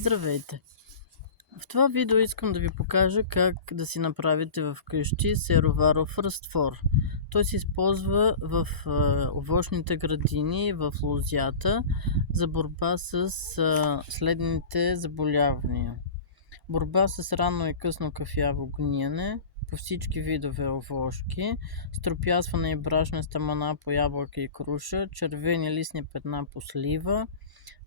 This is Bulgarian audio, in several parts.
Здравейте! В това видео искам да ви покажа как да си направите в къщи сероваров разтвор. Той се използва в овощните градини, в лозята за борба с следните заболявания. Борба с ранно и късно кафяво гниене по всички видове овошки, стропясване и брашнеста мана по ябълка и круша, червени листни петна по слива,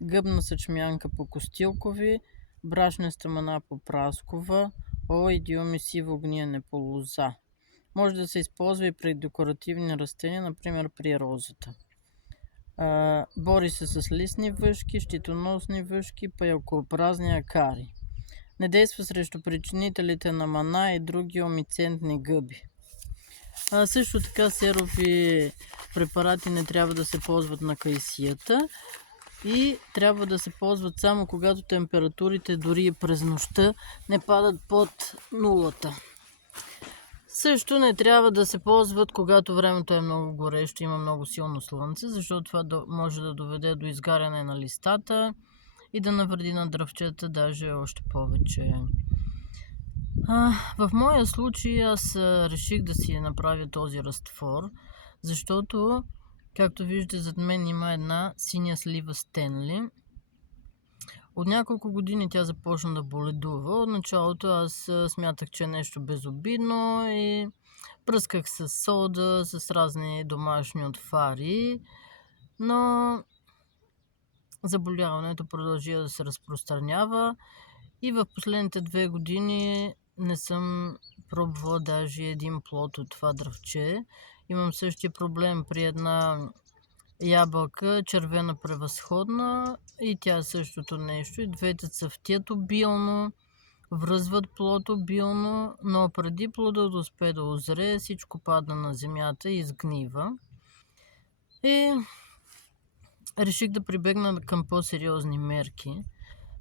гъбна съчмянка по костилкови, брашнеста мана по праскова, оидиум и сиво гниене по лоза. Може да се използва и при декоративни растения, например при розата. Бори се с листни въшки, щитоносни въшки, паялкообразни акари. Не действа срещу причинителите на мана и други омицентни гъби. Също така серови препарати не трябва да се ползват на кайсията и трябва да се ползват само когато температурите дори и през нощта не падат под нулата. Също не трябва да се ползват когато времето е много горещо, има много силно слънце, защото това може да доведе до изгаряне на листата и да навреди на дръвчета даже още повече. В моя случай аз реших да си направя този разтвор, защото, както виждате, зад мен има една синя слива Стенли. От няколко години тя започна да боледува. От началото аз смятах, че е нещо безобидно и пръсках с сода, с разни домашни отвари, но заболяването продължи да се разпространява и в последните 2 години не съм пробвала даже един плод от това дръвче. Имам същия проблем при една ябълка, червена превъзходна, и тя същото нещо. И двете цъфтят обилно, връзват плод обилно, но преди плода да успее да озрее, всичко падна на земята и изгнива. И реших да прибегна към по-сериозни мерки.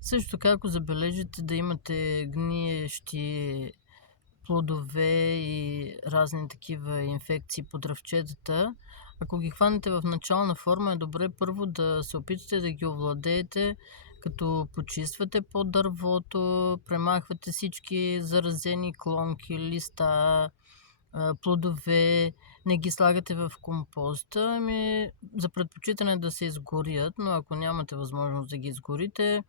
Също така, ако забележите да имате гниещи плодове и разни такива инфекции по дръвчетата, ако ги хванете в начална форма, е добре първо да се опитате да ги овладеете, като почиствате под дървото, премахвате всички заразени клонки, листа, плодове, не ги слагате в компоста, за предпочитане да се изгорят, но ако нямате възможност да ги изгорите,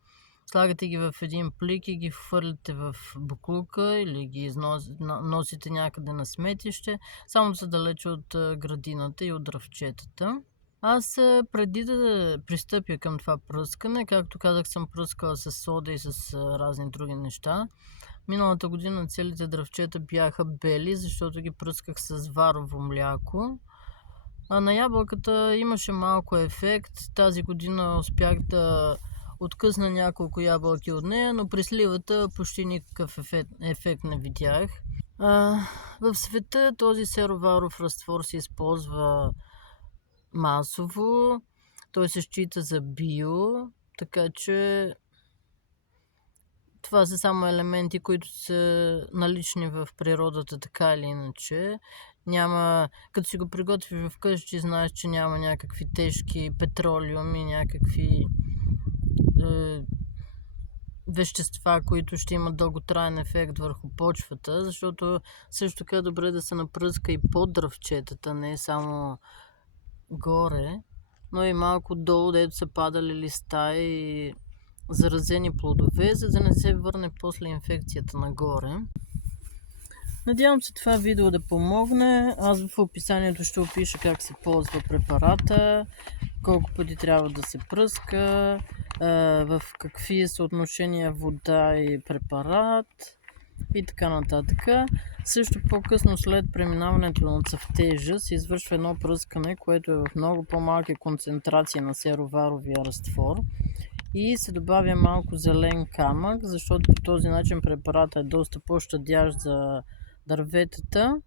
слагате ги в един плик и ги хвърляте в боклука или ги носите някъде на сметище, само да са далече от градината и от дръвчетата. Аз преди да пристъпя към това пръскане, както казах, съм пръскала с сода и с разни други неща. Миналата година целите дръвчета бяха бели, защото ги пръсках с варово мляко. На ябълката имаше малко ефект. Тази година успях да откъсна няколко ябълки от нея, но при сливата почти никакъв ефект не видях. В света този сероваров разтвор се използва масово. Той се счита за био, така че това са само елементи, които са налични в природата, така или иначе. Като си го приготвиш вкъщи, знаеш, че няма някакви тежки петролиуми, някакви вещества, които ще имат дълготраен ефект върху почвата, защото също така е добре да се напръска и под дръвчетата, не само горе, но и малко долу, дето са падали листа и заразени плодове, за да не се върне после инфекцията нагоре. Надявам се това видео да помогне. Аз в описанието ще опиша как се ползва препарата, колко пъти трябва да се пръска, в какви съотношения вода и препарат и така нататък. Също по-късно след преминаването на цъфтежа се извършва едно пръскане, което е в много по-малки концентрации на сероваровия разтвор и се добавя малко зелен камък, защото по този начин препаратът е доста по-щадящ за дърветата.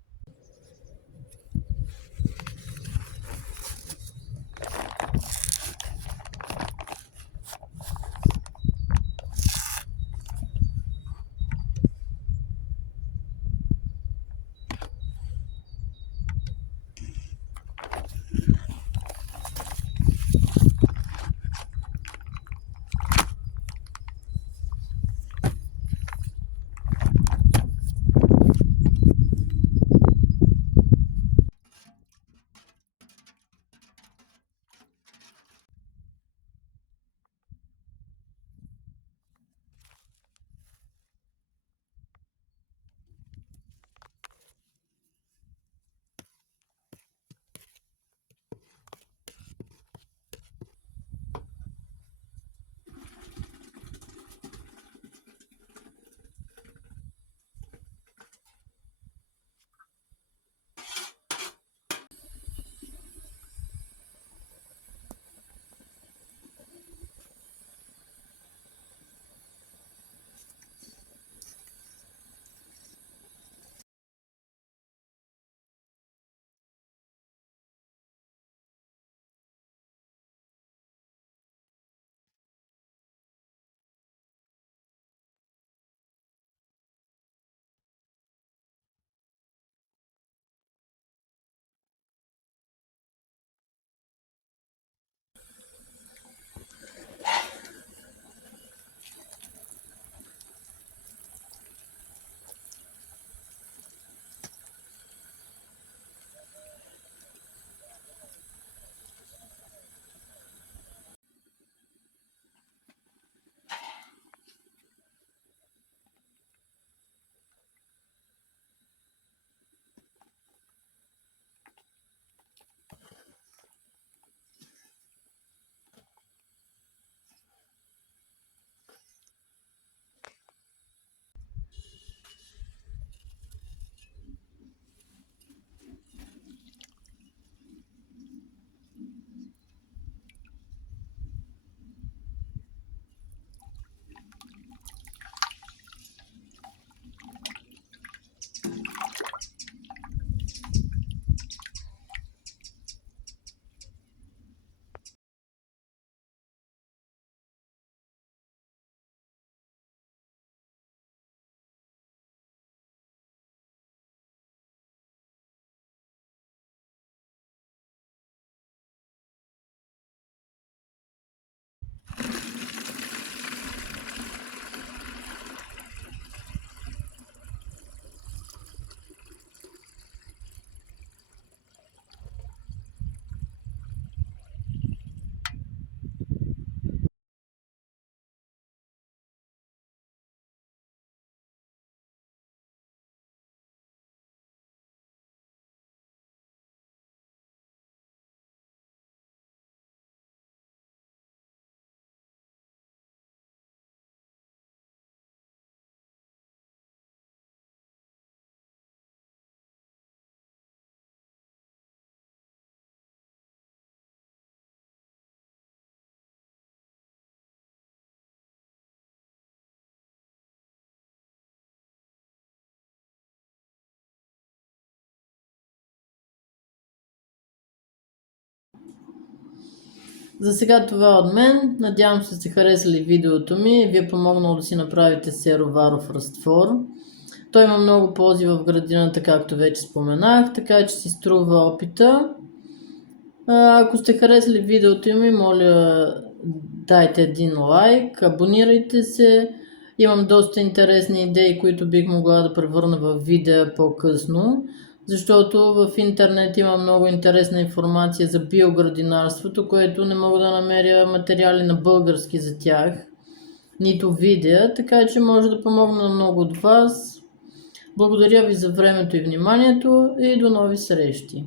За сега това е от мен. Надявам се сте харесали видеото ми и ви е помогнало да си направите сероваров разтвор. Той има много ползи в градината, както вече споменах, така че си струва опита. Ако сте харесали видеото ми, моля дайте един лайк, абонирайте се. Имам доста интересни идеи, които бих могла да превърна в видео по-късно, защото в интернет има много интересна информация за биоградинарството, което не мога да намеря материали на български за тях, нито видеа, така че може да помогна на много от вас. Благодаря ви за времето и вниманието и до нови срещи!